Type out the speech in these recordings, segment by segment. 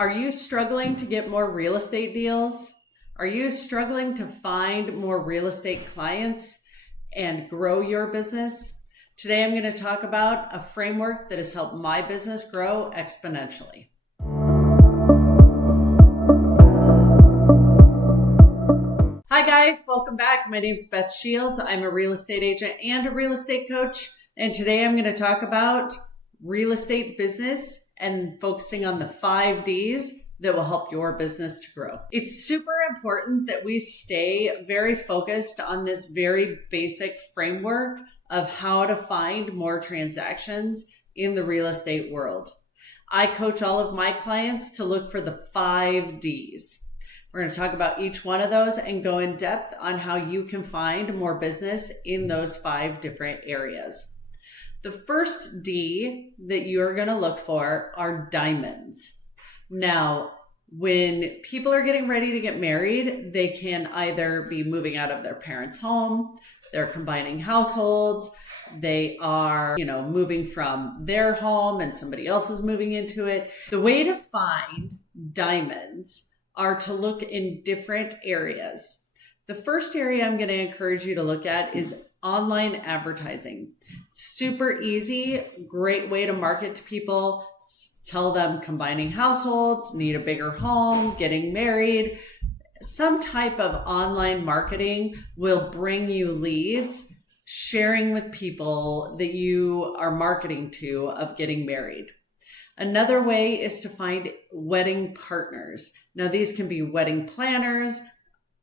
Are you struggling to get more real estate deals? Are you struggling to find more real estate clients and grow your business? Today, I'm going to talk about a framework that has helped my business grow exponentially. Hi guys, welcome back. My name is Beth Shields. I'm a real estate agent and a real estate coach. And today I'm going to talk about real estate business and focusing on the 5 Ds that will help your business to grow. It's super important that we stay very focused on this very basic framework of how to find more transactions in the real estate world. I coach all of my clients to look for the 5 Ds. We're going to talk about each one of those and go in depth on how you can find more business in those 5 different areas. The first D that you're going to look for are diamonds. Now, when people are getting ready to get married, they can either be moving out of their parents' home, they're combining households, they are, moving from their home and somebody else is moving into it. The way to find diamonds are to look in different areas. The first area I'm going to encourage you to look at is online advertising. Super easy, great way to market to people. Tell them combining households, need a bigger home, getting married. Some type of online marketing will bring you leads, sharing with people that you are marketing to of getting married. Another way is to find wedding partners. Now, these can be wedding planners,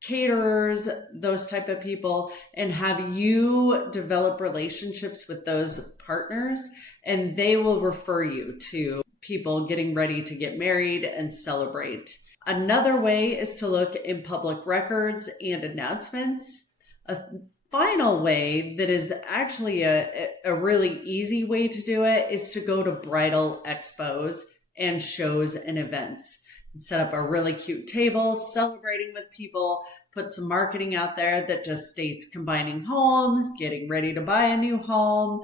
caterers, those type of people, and have you develop relationships with those partners, and they will refer you to people getting ready to get married and celebrate. Another way is to look in public records and announcements. A final way that is actually a really easy way to do it is to go to bridal expos and shows and events. Set up a really cute table, celebrating with people, put some marketing out there that just states combining homes, getting ready to buy a new home,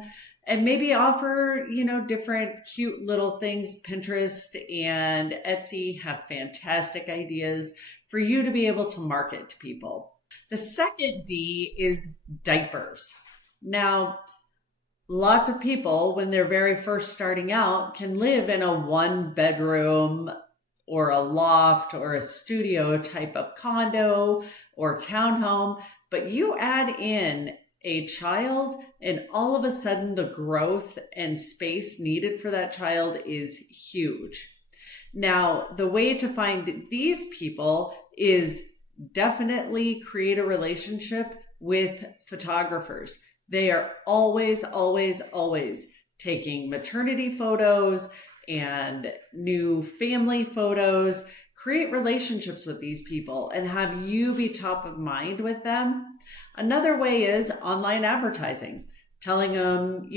and maybe offer, different cute little things. Pinterest and Etsy have fantastic ideas for you to be able to market to people. The second D is diapers. Now, lots of people, when they're very first starting out, can live in a 1-bedroom or a loft or a studio type of condo or townhome, but you add in a child and all of a sudden the growth and space needed for that child is huge. Now, the way to find these people is definitely create a relationship with photographers. They are always, always, always taking maternity photos and new family photos. Create relationships with these people and have you be top of mind with them. Another way is online advertising. Telling them,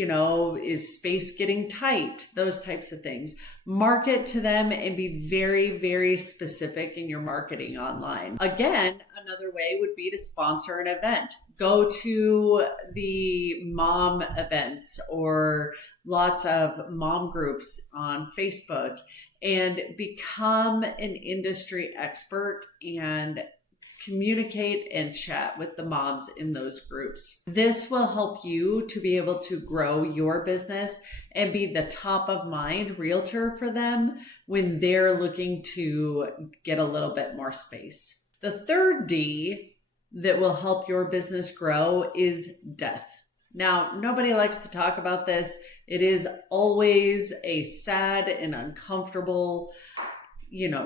is space getting tight? Those types of things. Market to them and be very, very specific in your marketing online. Again, another way would be to sponsor an event. Go to the mom events or lots of mom groups on Facebook and become an industry expert and communicate and chat with the moms in those groups. This will help you to be able to grow your business and be the top of mind realtor for them when they're looking to get a little bit more space. The third D that will help your business grow is death. Now, nobody likes to talk about this. It is always a sad and uncomfortable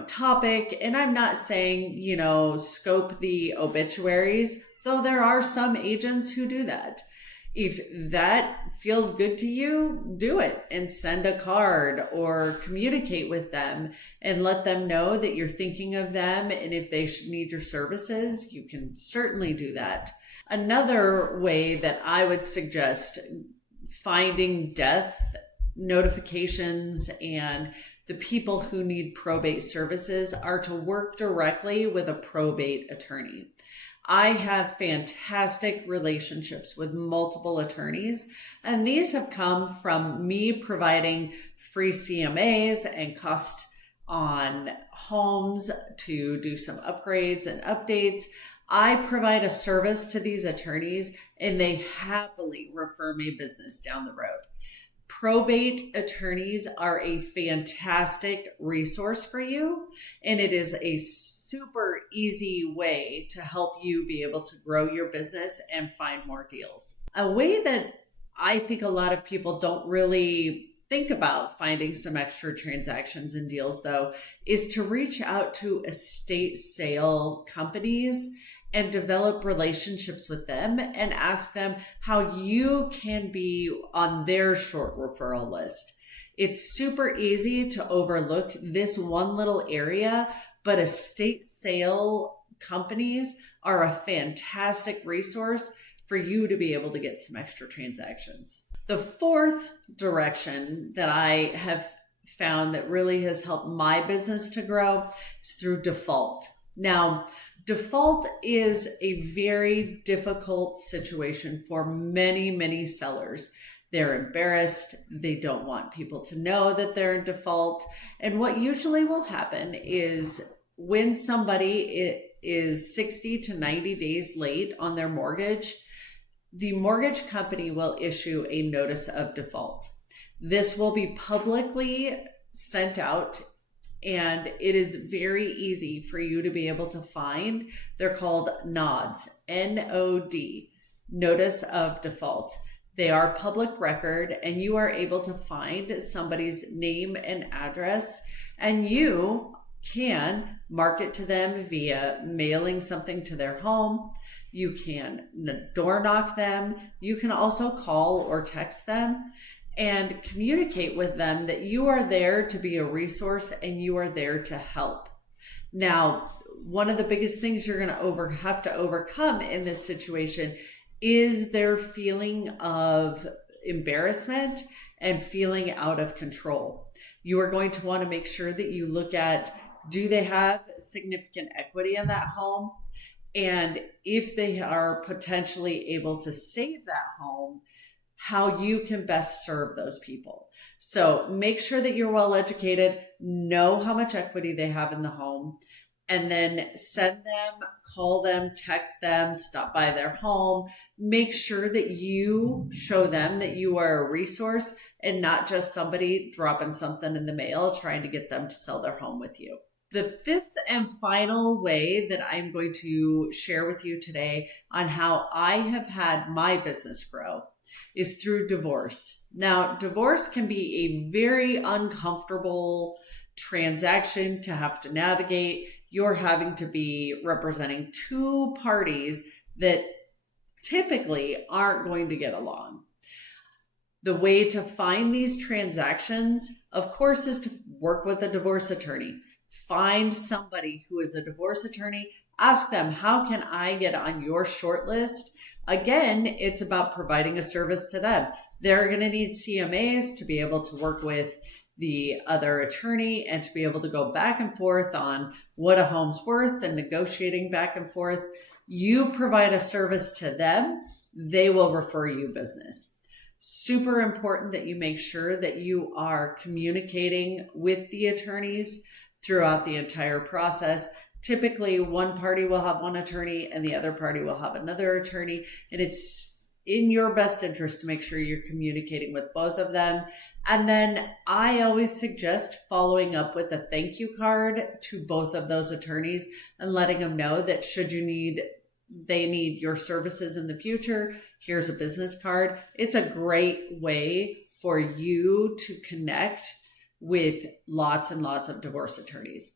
topic. And I'm not saying, scope the obituaries, though there are some agents who do that. If that feels good to you, do it and send a card or communicate with them and let them know that you're thinking of them. And if they need your services, you can certainly do that. Another way that I would suggest finding death notifications and the people who need probate services are to work directly with a probate attorney. I have fantastic relationships with multiple attorneys, and these have come from me providing free CMAs and cost on homes to do some upgrades and updates. I provide a service to these attorneys and they happily refer me business down the road. Probate attorneys are a fantastic resource for you, and it is a super easy way to help you be able to grow your business and find more deals. A way that I think a lot of people don't really think about finding some extra transactions and deals, though, is to reach out to estate sale companies and develop relationships with them and ask them how you can be on their short referral list. It's super easy to overlook this one little area, but estate sale companies are a fantastic resource for you to be able to get some extra transactions. The fourth direction that I have found that really has helped my business to grow is through default. Now, default is a very difficult situation for many sellers. They're embarrassed. They don't want people to know that they're in default. And what usually will happen is when somebody is 60 to 90 days late on their mortgage, the mortgage company will issue a notice of default. This will be publicly sent out, and it is very easy for you to be able to find. They're called NODs, N-O-D, Notice of Default. They are public record, and you are able to find somebody's name and address, and you can market to them via mailing something to their home. You can door knock them. You can also call or text them and communicate with them that you are there to be a resource and you are there to help. Now, one of the biggest things you're going to have to overcome in this situation is their feeling of embarrassment and feeling out of control. You are going to want to make sure that you look at, do they have significant equity in that home? And if they are potentially able to save that home, how you can best serve those people. So make sure that you're well educated, know how much equity they have in the home, and then send them, call them, text them, stop by their home. Make sure that you show them that you are a resource and not just somebody dropping something in the mail trying to get them to sell their home with you. The fifth and final way that I'm going to share with you today on how I have had my business grow is through divorce. Now, divorce can be a very uncomfortable transaction to have to navigate. You're having to be representing two parties that typically aren't going to get along. The way to find these transactions, of course, is to work with a divorce attorney. Find somebody who is a divorce attorney. Ask them, how can I get on your short list? Again, it's about providing a service to them. They're going to need CMAs to be able to work with the other attorney and to be able to go back and forth on what a home's worth and negotiating back and forth. You provide a service to them, they will refer you business. Super important that you make sure that you are communicating with the attorneys throughout the entire process. Typically, one party will have one attorney and the other party will have another attorney, and it's in your best interest to make sure you're communicating with both of them. And then I always suggest following up with a thank you card to both of those attorneys and letting them know that should they need your services in the future, here's a business card. It's a great way for you to connect with lots and lots of divorce attorneys.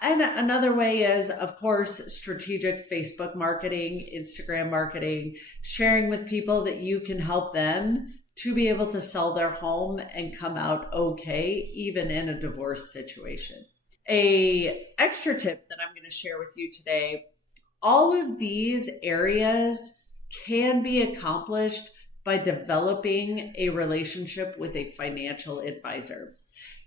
And another way is, of course, strategic Facebook marketing, Instagram marketing, sharing with people that you can help them to be able to sell their home and come out okay, even in a divorce situation. A extra tip that I'm going to share with you today, all of these areas can be accomplished by developing a relationship with a financial advisor.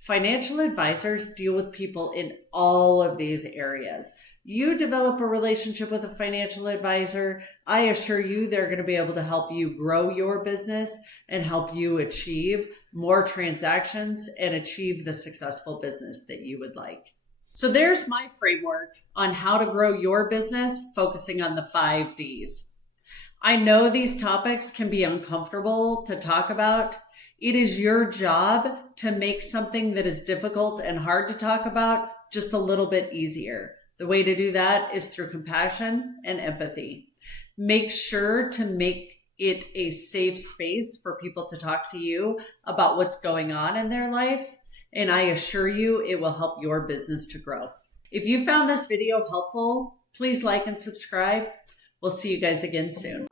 Financial advisors deal with people in all of these areas. You develop a relationship with a financial advisor, I assure you they're going to be able to help you grow your business and help you achieve more transactions and achieve the successful business that you would like. So there's my framework on how to grow your business, focusing on the 5 Ds. I know these topics can be uncomfortable to talk about. It is your job to make something that is difficult and hard to talk about just a little bit easier. The way to do that is through compassion and empathy. Make sure to make it a safe space for people to talk to you about what's going on in their life. And I assure you, it will help your business to grow. If you found this video helpful, please like and subscribe. We'll see you guys again soon.